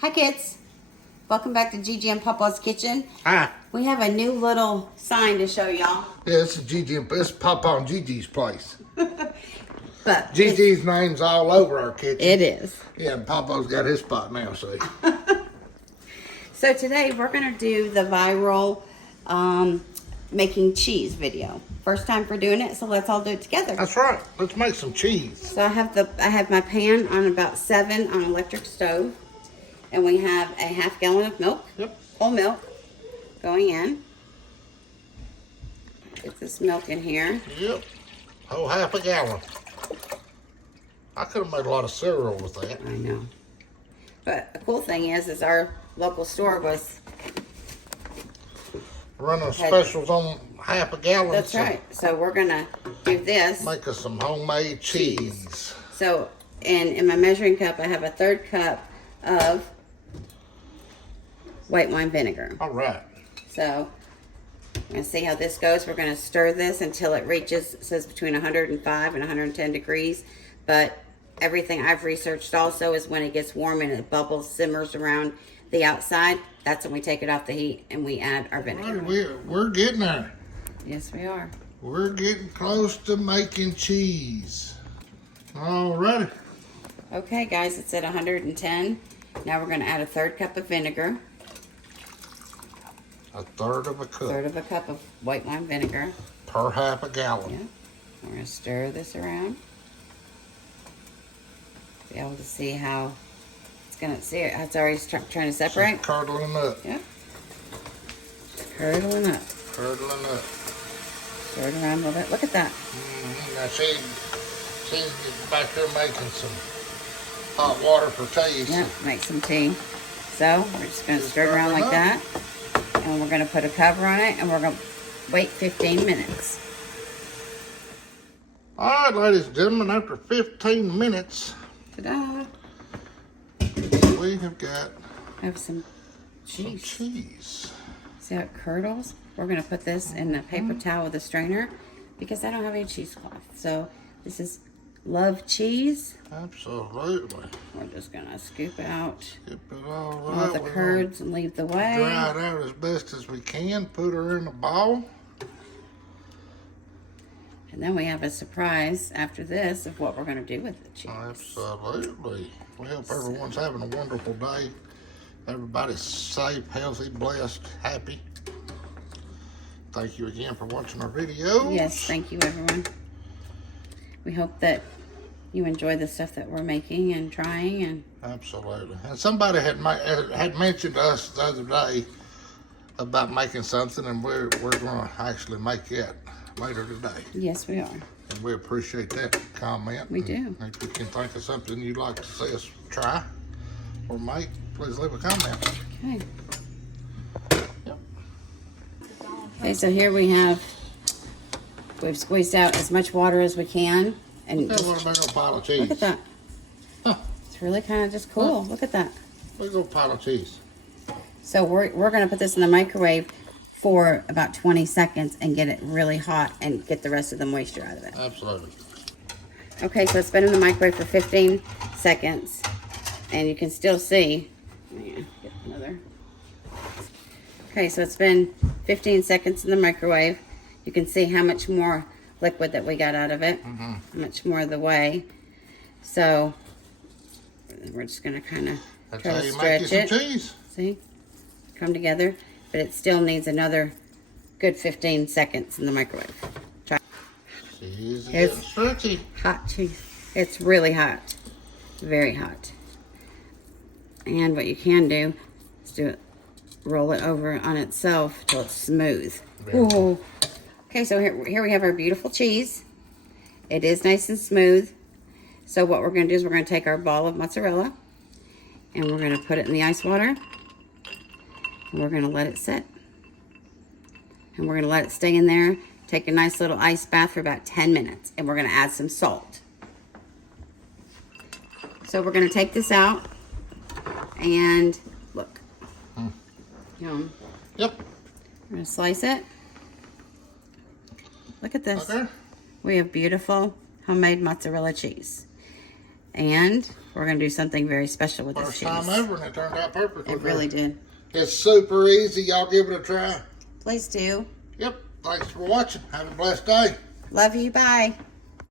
Hi kids, welcome back to Gigi and Papa's Kitchen. Hi. We have a new little sign to show y'all. Yeah, this is Gigi and it's Papa and Gigi's place. But Gigi's name's all over our kitchen. it is. Yeah, and Papa's got his spot now, see. So today we're gonna do the viral making cheese video. First time for doing it, so let's all do it together. That's right. Let's make some cheese. So I have my pan on about 7 on electric stove, and we have a half gallon of milk. Yep. Whole milk going in. Get this milk in here. Yep. Whole half a gallon. I could have made a lot of cereal with that. I know. But the cool thing is our local store was Running specials on half a gallon. That's right. So we're gonna do this. Make us some homemade cheese. So in my measuring cup, I have a 1/3 cup of white wine vinegar. All right. So we're gonna see how this goes. We're gonna stir this until it reaches, it says between 105 and 110 degrees. But everything I've researched also is when it gets warm and it bubbles, simmers around the outside, that's when we take it off the heat and we add our vinegar. Right, we're getting there. Yes, we are. We're getting close to making cheese. All righty. Okay, guys, it's at 110. Now we're going to add a 1/3 cup of vinegar. 1/3 of a cup. 1/3 of a cup of white wine vinegar. Per half a gallon. Yeah. We're going to stir this around. Be able to see how it's going to see it. It's already trying to separate. Just curdling up. Yeah. Curdling up. Curdling up. Stir it around a little bit. Look at that. Now she's back there making some hot water for tea. Yeah, make some tea. So we're just going to stir it around like that. And we're going to put a cover on it and we're going to wait 15 minutes. All right, ladies and gentlemen, after 15 minutes, Ta-da! we have got I have some some cheese. cheese. See how it curdles? We're going to put this in a paper towel with a strainer because I don't have any cheesecloth. So this is Love Cheese. Absolutely. We're just going to scoop out Skip it all all right. the We're curds and leave the way. gonna dry it out as best as we can. Put her in a bowl. And then we have a surprise after this of what we're going to do with the cheese. Absolutely. We hope everyone's having a wonderful day. Everybody's safe, healthy, blessed, happy. Thank you again for watching our video. Yes, thank you, everyone. We hope that you enjoy the stuff that we're making and trying. And Absolutely. And somebody had mentioned to us the other day about making something, and we're going to actually make it later today. yes, we are. And we appreciate that comment. We do. And if you can think of something you'd like to see us try or make, please leave a comment. Okay. Yep. Okay, so here we've squeezed out as much water as we can. And Yeah, what about a pile of cheese? look at that. Huh. It's really kind of just cool. Look at that. Look at a pile of cheese. So we're going to put this in the microwave for about 20 seconds and get it really hot and get the rest of the moisture out of it. Absolutely. Okay, so it's been in the microwave for 15 seconds. And you can still see. Yeah, get another. Okay, so it's been 15 seconds in the microwave. You can see how much more liquid that we got out of it. How much more of the way. So we're just going to kind of That's try how to you make you stretch some it. cheese. See? Come together. But it still needs another good 15 seconds in the microwave. Try. Cheese is It's- getting stretchy. Hot cheese. It's really hot. Very hot. And what you can do is roll it over on itself till it's smooth. Ooh. Okay, so here we have our beautiful cheese. It is nice and smooth. So what we're going to do is we're going to take our ball of mozzarella and we're going to put it in the ice water. And we're going to let it sit. And we're going to let it stay in there. Take a nice little ice bath for about 10 minutes. And we're going to add some salt. So we're going to take this out. And look. Yum. Yep. We're going to slice it. Look at this. Okay. We have beautiful homemade mozzarella cheese. And we're going to do something very special with this First cheese. time ever, and it turned out perfectly. It really did. It's super easy. Y'all give it a try. Please do. Yep. Thanks for watching. Have a blessed day. Love you. Bye.